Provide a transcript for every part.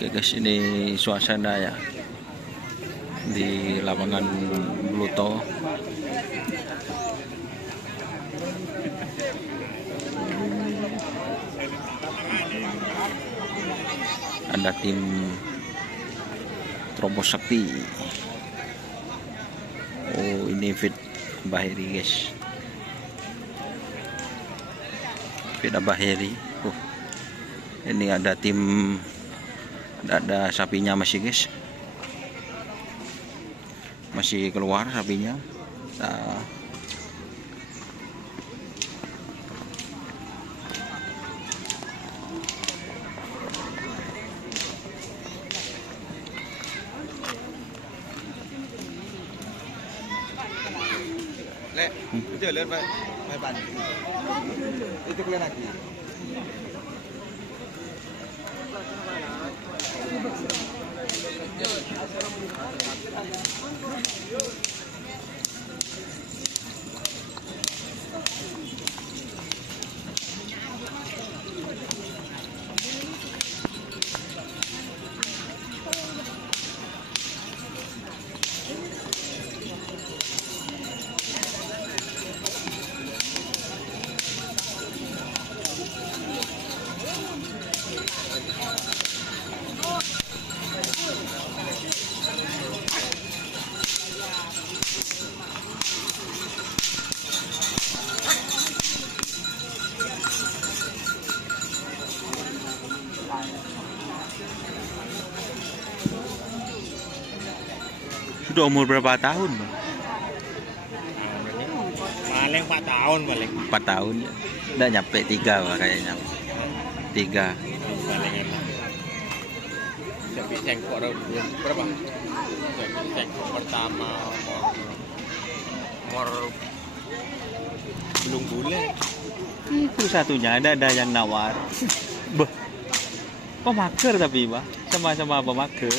Oke guys, ini suasana ya di lapangan Bluto. Ada tim Terobos Sakti. Oh, ini fit Bahiri guys. Fit Bahiri. Ini ada tim, ada sapinya masih guys, masih keluar sapinya. Nah, itu lihat Pak. Itu kalian lagi. sudah umur berapa tahun, Bang? Paling 4 tahun paling. 4 tahun ya. Udah nyampe 3 Bang, kayaknya. 3. Paling enak. Sapi cengkok berapa? Sapi cengkok pertama mor belum bulan. Itu satunya ada yang nawar. Bah. Pemager tapi, Bang. Sama-sama pemager.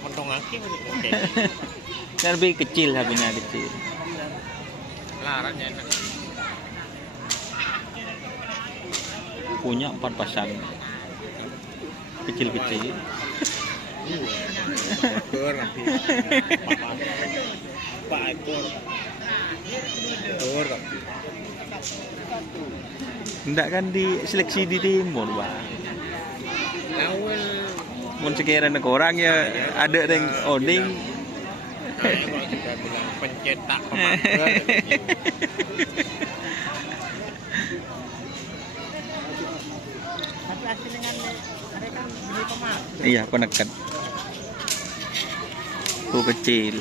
Pentong aki oke. Kan lebih kecil sapinya, kecil. Laranya enak. Punya 4 pasang. Kecil-kecil. Ekor nanti. Pak ekor. Ekor nanti. Enggak kan diseleksi di timur, Bang. Awal Mun sekiranya orang ya ada yang oding. kalau kita bilang pencetak pemager. Tapi asli dengan mereka beli pemager. Iya, penekan. Tuh kecil.